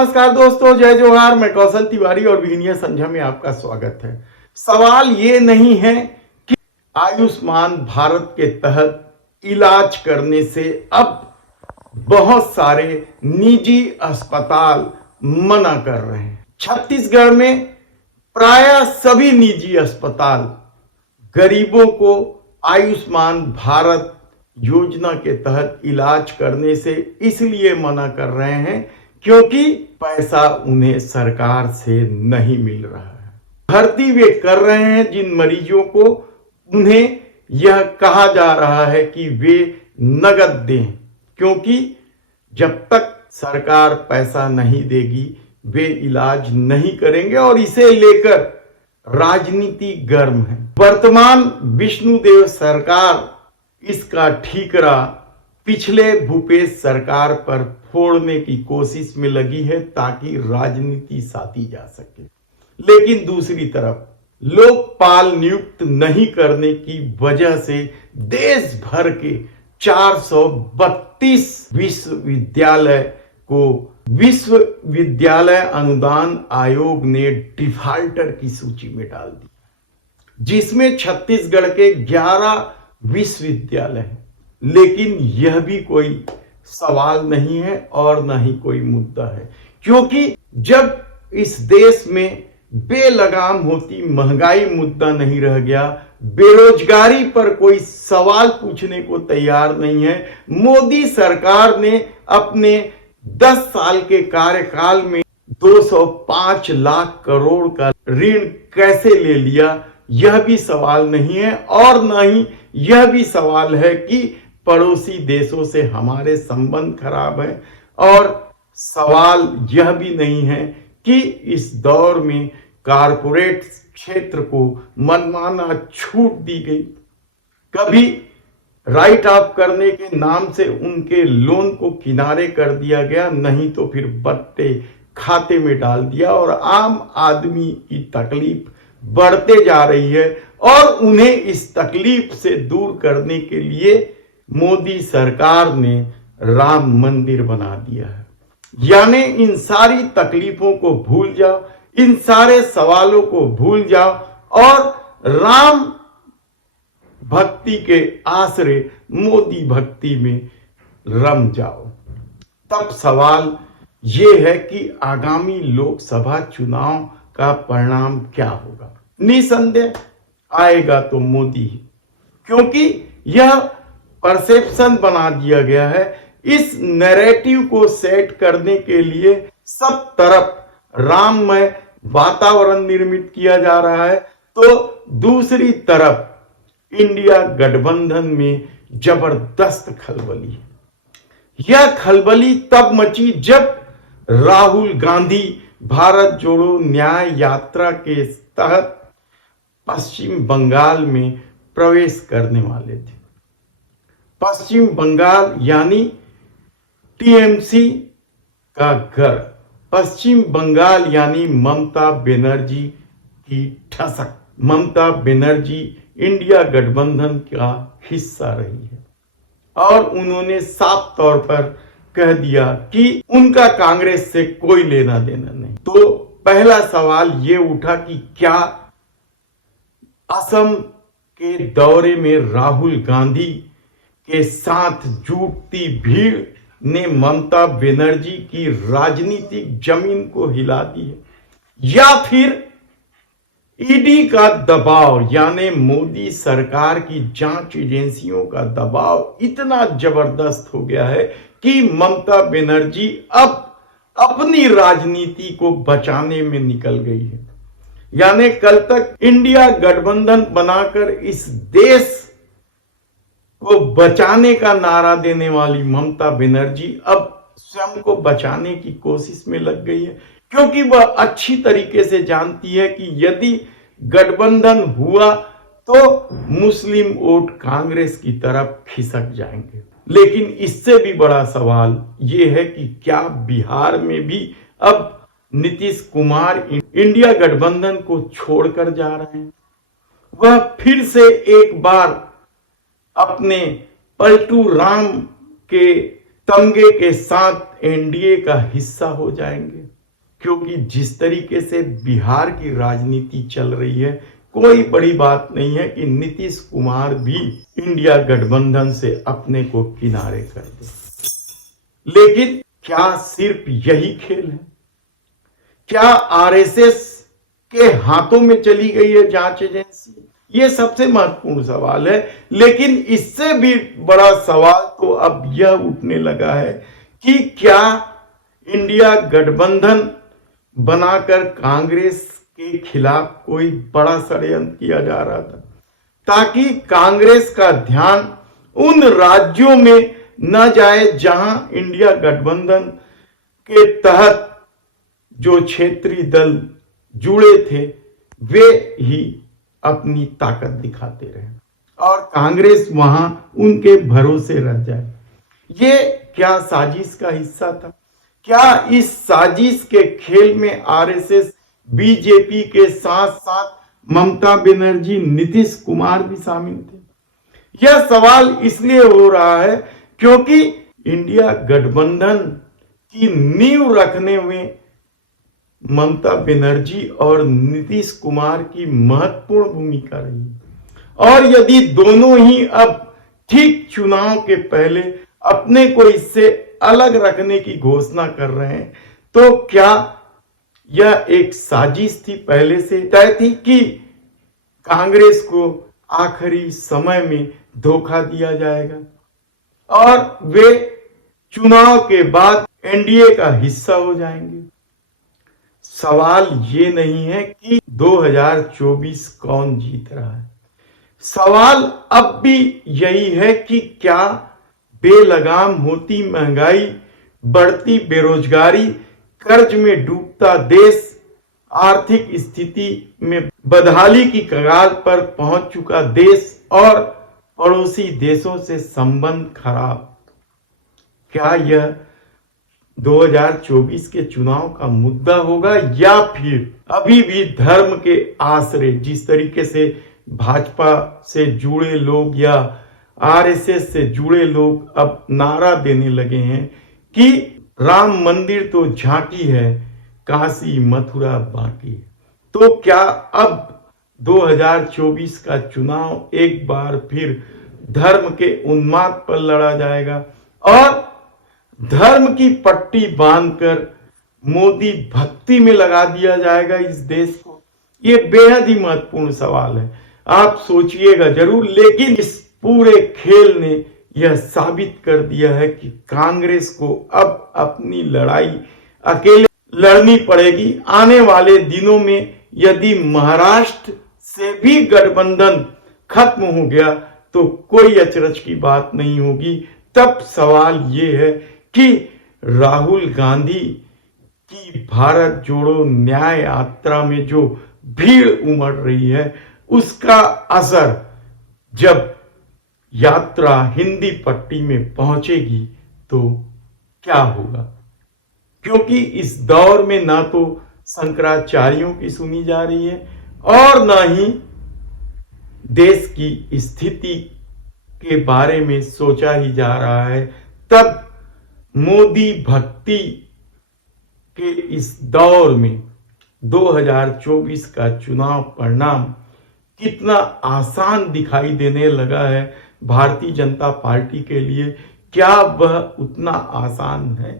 नमस्कार दोस्तों, जय जोहार। मैं कौशल तिवारी और विघ्निया संध्या में आपका स्वागत है। सवाल ये नहीं है कि आयुष्मान भारत के तहत इलाज करने से अब बहुत सारे निजी अस्पताल मना कर रहे हैं। छत्तीसगढ़ में प्राय सभी निजी अस्पताल गरीबों को आयुष्मान भारत योजना के तहत इलाज करने से इसलिए मना कर रहे हैं क्योंकि पैसा उन्हें सरकार से नहीं मिल रहा है। भर्ती वे कर रहे हैं जिन मरीजों को, उन्हें यह कहा जा रहा है कि वे नगद दें, क्योंकि जब तक सरकार पैसा नहीं देगी वे इलाज नहीं करेंगे और इसे लेकर राजनीति गर्म है। वर्तमान विष्णुदेव सरकार इसका ठीकरा पिछले भूपेश सरकार पर फोड़ने की कोशिश में लगी है ताकि राजनीति साधी जा सके। लेकिन दूसरी तरफ लोकपाल नियुक्त नहीं करने की वजह से देश भर के 432 विश्वविद्यालय को विश्वविद्यालय अनुदान आयोग ने डिफाल्टर की सूची में डाल दी, जिसमें छत्तीसगढ़ के 11 विश्वविद्यालय हैं। लेकिन यह भी कोई सवाल नहीं है और न ही कोई मुद्दा है, क्योंकि जब इस देश में बेलगाम होती महंगाई मुद्दा नहीं रह गया, बेरोजगारी पर कोई सवाल पूछने को तैयार नहीं है, मोदी सरकार ने अपने 10 साल के कार्यकाल में 205 लाख करोड़ का ऋण कैसे ले लिया, यह भी सवाल नहीं है। और न ही यह भी सवाल है कि पड़ोसी देशों से हमारे संबंध खराब हैं, और सवाल यह भी नहीं है कि इस दौर में कारपोरेट क्षेत्र को मनमाना छूट दी गई। कभी राइट ऑफ करने के नाम से उनके लोन को किनारे कर दिया गया, नहीं तो फिर बट्टे खाते में डाल दिया, और आम आदमी की तकलीफ बढ़ते जा रही है। और उन्हें इस तकलीफ से दूर करने के लिए मोदी सरकार ने राम मंदिर बना दिया है। यानी इन सारी तकलीफों को भूल जाओ, इन सारे सवालों को भूल जाओ और राम भक्ति के आसरे मोदी भक्ति में रम जाओ। तब सवाल ये है कि आगामी लोकसभा चुनाव का परिणाम क्या होगा। निसंदेह आएगा तो मोदी ही, क्योंकि यह परसेप्शन बना दिया गया है। इस नैरेटिव को सेट करने के लिए सब तरफ राममय वातावरण निर्मित किया जा रहा है, तो दूसरी तरफ इंडिया गठबंधन में जबरदस्त खलबली है। यह खलबली तब मची जब राहुल गांधी भारत जोड़ो न्याय यात्रा के तहत पश्चिम बंगाल में प्रवेश करने वाले थे। पश्चिम बंगाल यानी टीएमसी का घर, पश्चिम बंगाल यानी ममता बनर्जी की ठसक। ममता बनर्जी इंडिया गठबंधन का हिस्सा रही है और उन्होंने साफ तौर पर कह दिया कि उनका कांग्रेस से कोई लेना देना नहीं। तो पहला सवाल ये उठा कि क्या असम के दौरे में राहुल गांधी के साथ जुटती भीड़ ने ममता बनर्जी की राजनीतिक जमीन को हिला दी है, या फिर ईडी का दबाव यानी मोदी सरकार की जांच एजेंसियों का दबाव इतना जबरदस्त हो गया है कि ममता बनर्जी अब अपनी राजनीति को बचाने में निकल गई है। यानी कल तक इंडिया गठबंधन बनाकर इस देश को बचाने का नारा देने वाली ममता बनर्जी अब स्वयं को बचाने की कोशिश में लग गई है, क्योंकि वह अच्छी तरीके से जानती है कि यदि गठबंधन हुआ तो मुस्लिम वोट कांग्रेस की तरफ खिसक जाएंगे। लेकिन इससे भी बड़ा सवाल यह है कि क्या बिहार में भी अब नीतीश कुमार इंडिया गठबंधन को छोड़कर जा रहे हैं? वह फिर से एक बार अपने पलटू राम के तमगे के साथ एनडीए का हिस्सा हो जाएंगे? क्योंकि जिस तरीके से बिहार की राजनीति चल रही है, कोई बड़ी बात नहीं है कि नीतीश कुमार भी इंडिया गठबंधन से अपने को किनारे कर दे। लेकिन क्या सिर्फ यही खेल है? क्या आरएसएस के हाथों में चली गई है जांच एजेंसी? ये सबसे महत्वपूर्ण सवाल है। लेकिन इससे भी बड़ा सवाल तो अब यह उठने लगा है कि क्या इंडिया गठबंधन बनाकर कांग्रेस के खिलाफ कोई बड़ा षड्यंत्र किया जा रहा था, ताकि कांग्रेस का ध्यान उन राज्यों में न जाए जहां इंडिया गठबंधन के तहत जो क्षेत्रीय दल जुड़े थे वे ही अपनी ताकत दिखाते रहे और कांग्रेस वहां उनके भरोसे रह जाए। ये क्या साजिश का हिस्सा था? क्या इस साजिश के खेल में आरएसएस, बीजेपी के साथ साथ ममता बनर्जी, नीतीश कुमार भी शामिल थे? यह सवाल इसलिए हो रहा है क्योंकि इंडिया गठबंधन की नींव रखने में ममता बनर्जी और नीतीश कुमार की महत्वपूर्ण भूमिका रही। और यदि दोनों ही अब ठीक चुनाव के पहले अपने को इससे अलग रखने की घोषणा कर रहे हैं, तो क्या यह एक साजिश थी, पहले से तय थी कि कांग्रेस को आखिरी समय में धोखा दिया जाएगा और वे चुनाव के बाद एनडीए का हिस्सा हो जाएंगे? सवाल ये नहीं है कि 2024 कौन जीत रहा है, सवाल अब भी यही है कि क्या बेलगाम होती महंगाई, बढ़ती बेरोजगारी, कर्ज में डूबता देश, आर्थिक स्थिति में बदहाली की कगार पर पहुंच चुका देश और पड़ोसी देशों से संबंध खराब, क्या यह 2024 के चुनाव का मुद्दा होगा? या फिर अभी भी धर्म के आश्रय, जिस तरीके से भाजपा से जुड़े लोग या आरएसएस से जुड़े लोग अब नारा देने लगे हैं कि राम मंदिर तो झांकी है, काशी मथुरा बाकी है, तो क्या अब 2024 का चुनाव एक बार फिर धर्म के उन्माद पर लड़ा जाएगा और धर्म की पट्टी बांधकर मोदी भक्ति में लगा दिया जाएगा इस देश को? ये बेहद ही महत्वपूर्ण सवाल है, आप सोचिएगा जरूर। लेकिन इस पूरे खेल ने यह साबित कर दिया है कि कांग्रेस को अब अपनी लड़ाई अकेले लड़नी पड़ेगी। आने वाले दिनों में यदि महाराष्ट्र से भी गठबंधन खत्म हो गया तो कोई अचरज की बात नहीं होगी। तब सवाल ये है कि राहुल गांधी की भारत जोड़ो न्याय यात्रा में जो भीड़ उमड़ रही है, उसका असर जब यात्रा हिंदी पट्टी में पहुंचेगी तो क्या होगा? क्योंकि इस दौर में ना तो शंकराचार्यों की सुनी जा रही है और ना ही देश की स्थिति के बारे में सोचा ही जा रहा है। तब मोदी भक्ति के इस दौर में 2024 का चुनाव परिणाम कितना आसान दिखाई देने लगा है भारतीय जनता पार्टी के लिए, क्या वह उतना आसान है?